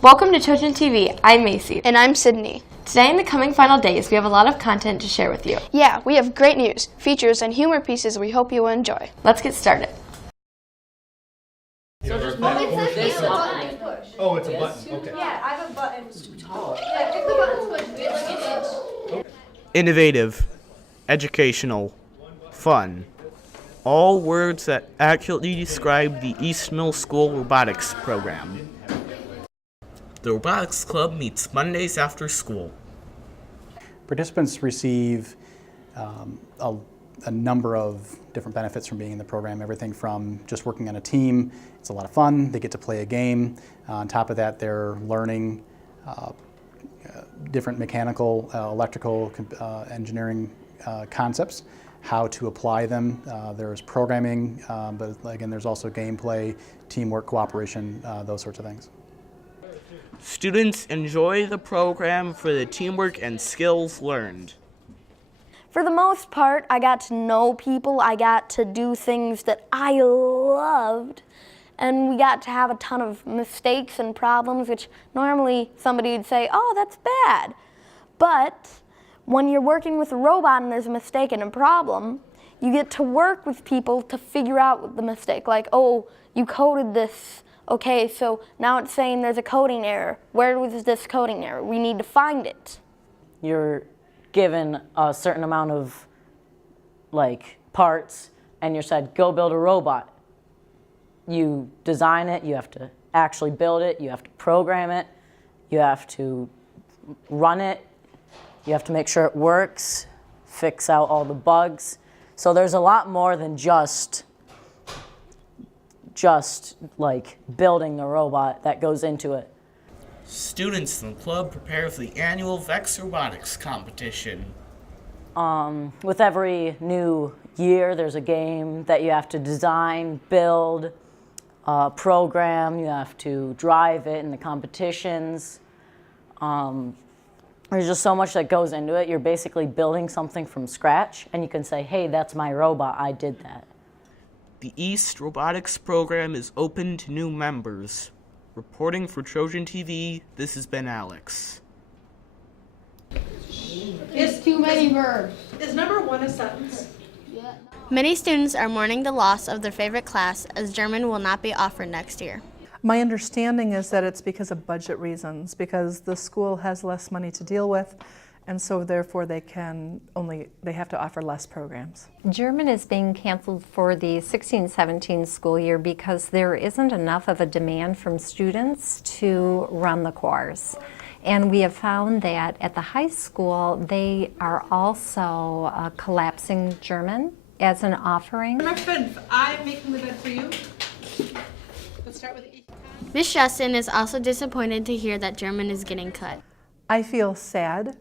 Welcome to Trojan TV. I'm Macy. And I'm Sydney. Today and the coming final days, we have a lot of content to share with you. Yeah, we have great news, features, and humor pieces we hope you will enjoy. Let's get started. So just this button. Oh, it's a button. Okay. Yeah, I have a button. It's too tall. Yeah, if the button's pushed, Innovative, educational, fun. All words that accurately describe the East Middle School robotics program. The Robotics Club meets Mondays after school. Participants receive a number of different benefits from being in the program, everything from just working on a team. It's a lot of fun. They get to play a game. On top of that, they're learning different mechanical, electrical, engineering concepts, how to apply them. There's programming, but again, there's also gameplay, teamwork, cooperation, those sorts of things. Students enjoy the program for the teamwork and skills learned. For the most part, I got to know people, I got to do things that I loved, and we got to have a ton of mistakes and problems, which normally somebody would say, oh, that's bad. But when you're working with a robot and there's a mistake and a problem, you get to work with people to figure out the mistake. Like, oh, you coded this. Okay, so now it's saying there's a coding error. Where was this coding error? We need to find it. You're given a certain amount of parts and you're said, go build a robot. You design it, you have to actually build it, you have to program it, you have to run it, you have to make sure it works, fix out all the bugs. So there's a lot more than just building the robot that goes into it. Students in the club prepare for the annual VEX Robotics competition. With every new year, there's a game that you have to design, build, program, you have to drive it in the competitions. There's just so much that goes into it. You're basically building something from scratch, and you can say, hey, that's my robot, I did that. The East Robotics program is open to new members. Reporting for Trojan TV, this has been Alex. It's too many verbs. Is number one a sentence? Yeah. Many students are mourning the loss of their favorite class as German will not be offered next year. My understanding is that it's because of budget reasons, because the school has less money to deal with, and so therefore they have to offer less programs. German is being canceled for the 16-17 school year because there isn't enough of a demand from students to run the course. And we have found that at the high school, they are also collapsing German as an offering. Number 5, I'm making the bed for you. Let's start with E. Ms. Justin is also disappointed to hear that German is getting cut. I feel sad.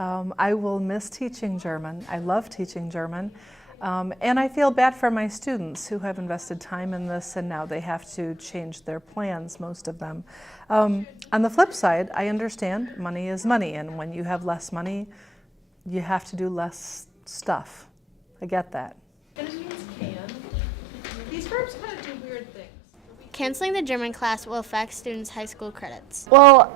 I will miss teaching German. I love teaching German. And I feel bad for my students who have invested time in this and now they have to change their plans, most of them. On the flip side, I understand money is money, and when you have less money, you have to do less stuff. I get that. And it means can. These verbs kind of do weird things. Canceling the German class will affect students' high school credits. Well,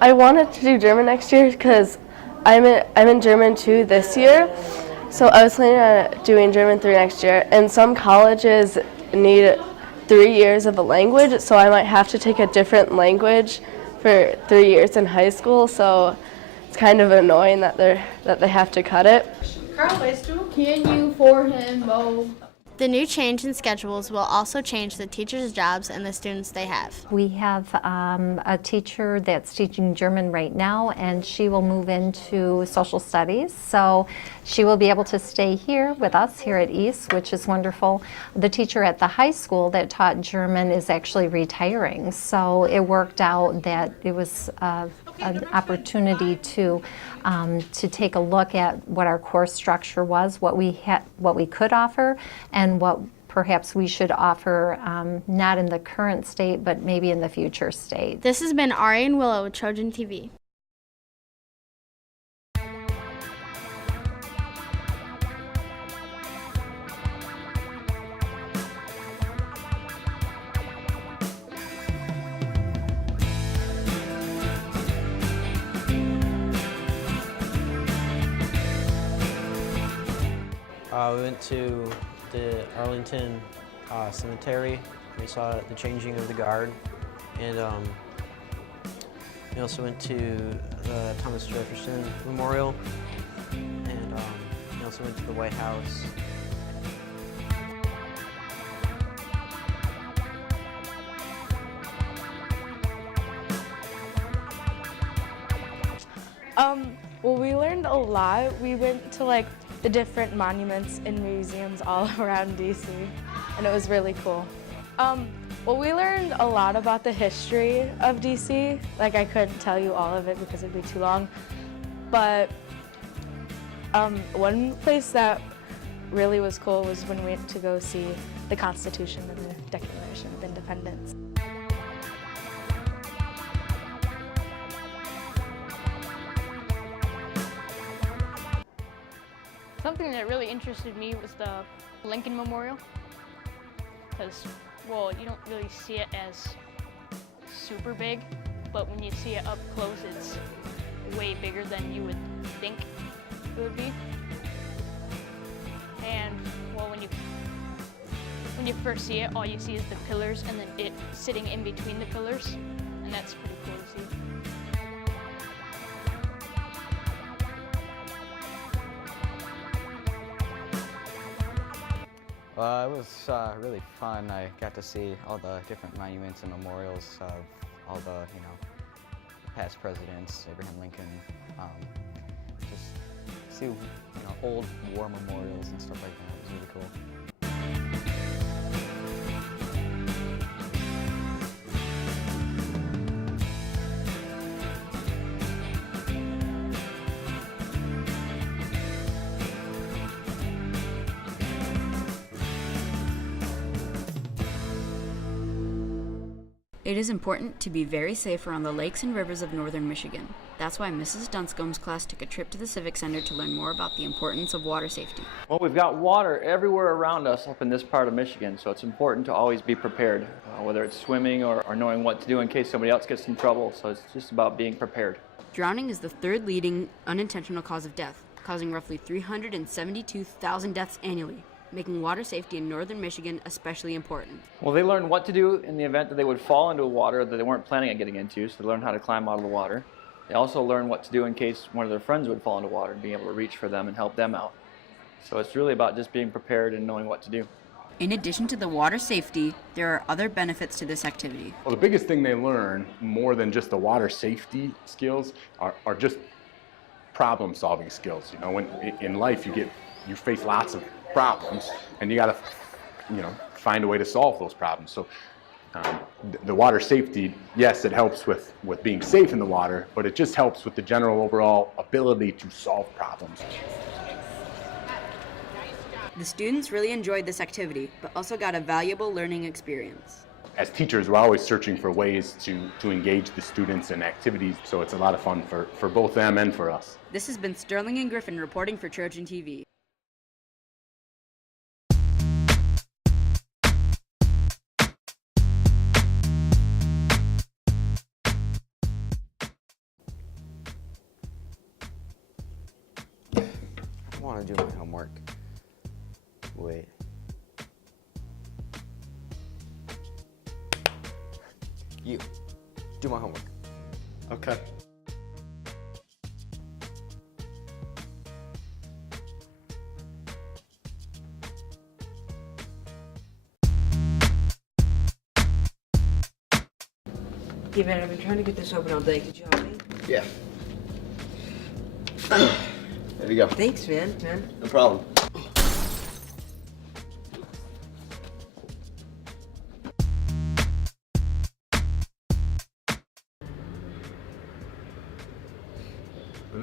I wanted to do German next year because I'm in German 2 this year, so I was planning on doing German 3 next year, and some colleges need 3 years of a language, so I might have to take a different language for 3 years in high school, so it's kind of annoying that they have to cut it. Carl, weißt du? Can you for him, Mo? The new change in schedules will also change the teachers' jobs and the students they have. We have a teacher that's teaching German right now, and she will move into social studies. So she will be able to stay here with us here at East, which is wonderful. The teacher at the high school that taught German is actually retiring. So it worked out that it was an opportunity to take a look at what our course structure was, what we could offer, and what perhaps we should offer, not in the current state, but maybe in the future state. This has been Ari and Willow with Trojan TV. We went to the Arlington Cemetery. We saw the changing of the guard, and we also went to the Thomas Jefferson Memorial, and we also went to the White House. Well, we learned a lot. We went to like the different monuments and museums all around DC, and it was really cool. Well, we learned a lot about the history of DC. Like, I couldn't tell you all of it because it'd be too long, but one place that really was cool was when we went to go see the Constitution and the Declaration of Independence. Something that really interested me was the Lincoln Memorial, because, well, you don't really see it as super big, but when you see it up close, it's way bigger than you would think it would be. And, well, when you first see it, all you see is the pillars and then it sitting in between the pillars, and that's pretty cool to see. It was really fun. I got to see all the different monuments and memorials of all the, past presidents, Abraham Lincoln. Just see, old war memorials and stuff like that. It was really cool. It is important to be very safe around the lakes and rivers of northern Michigan. That's why Mrs. Dunscombe's class took a trip to the Civic Center to learn more about the importance of water safety. Well, we've got water everywhere around us up in this part of Michigan, so it's important to always be prepared, whether it's swimming or knowing what to do in case somebody else gets in trouble. So it's just about being prepared. Drowning is the third leading unintentional cause of death, causing roughly 372,000 deaths annually, making water safety in northern Michigan especially important. Well, they learned what to do in the event that they would fall into water that they weren't planning on getting into, so they learned how to climb out of the water. They also learned what to do in case one of their friends would fall into water and being able to reach for them and help them out. So it's really about just being prepared and knowing what to do. In addition to the water safety, there are other benefits to this activity. Well, the biggest thing they learn, more than just the water safety skills, are just problem-solving skills. When in life you face lots of problems, and you got to, find a way to solve those problems. So the water safety, yes, it helps with being safe in the water, but it just helps with the general overall ability to solve problems. The students really enjoyed this activity, but also got a valuable learning experience. As teachers, we're always searching for ways to engage the students in activities, so it's a lot of fun for both them and for us. This has been Sterling and Griffin reporting for Trojan TV. I want to do my homework. Wait. You, do my homework. Okay. Hey man, I've been trying to get this open all day. Could you help me? Yeah. There you go. Thanks, man. No problem.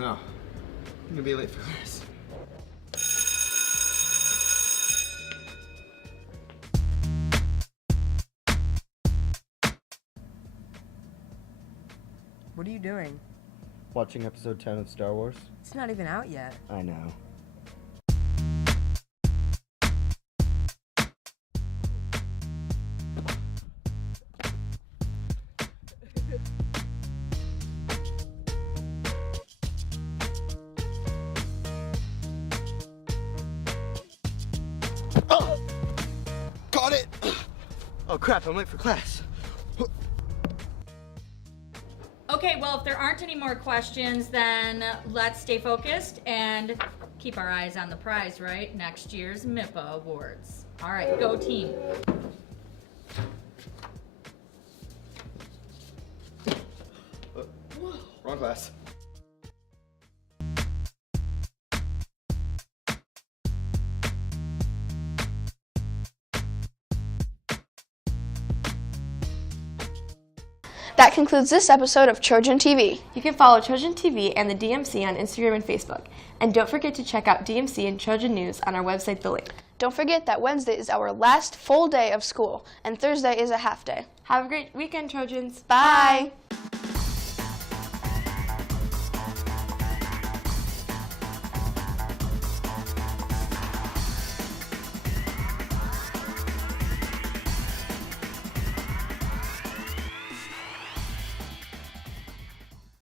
know. I'm gonna be late for class. What are you doing? Watching episode 10 of Star Wars. It's not even out yet. I know. Caught it! Oh crap, I'm late for class. Okay, well, if there aren't any more questions, then let's stay focused and keep our eyes on the prize, right? Next year's MIPA Awards. All right, go team. Wrong class. That concludes this episode of Trojan TV. You can follow Trojan TV and the DMC on Instagram and Facebook. And don't forget to check out DMC and Trojan News on our website, The Link. Don't forget that Wednesday is our last full day of school, and Thursday is a half day. Have a great weekend, Trojans. Bye.